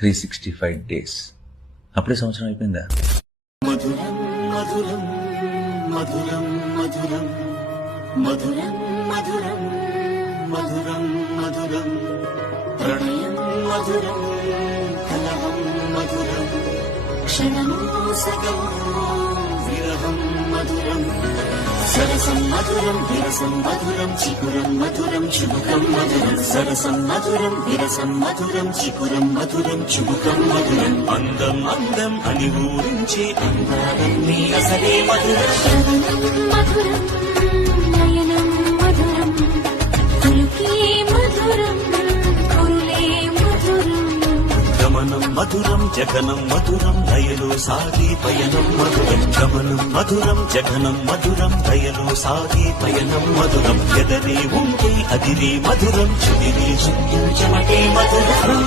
365 days. అప్పుడే సంవత్సరం అయిపోయిందా? మధురం మధురం మధురం మధురం మధురం మధురం మధురం మధురం ప్రణయం మధురం కలహం మధురం క్షణమో సగమో విరహం మధురం సరసం మధురం విరసం మధురం చికురం మధురం చుబుకం మధురం సరసం మధురం విరసం మధురం చికురం మధురం చుబుకం మధురం అందం అందం అని ఊరించి అందాలన్నీ అసలే మధురం మధురం నయనం మధురం కులుకే మధురం కురులే మధురం గమనం మధురం జగనం మధురం దయలో సాగి పయనం మధురం గమనం మధురం జగనం మధురం దయలో సాగి పయనం మధురం ఎదరే ఉంటే అదిరే మధురం చెదిరే చెమటే మధురం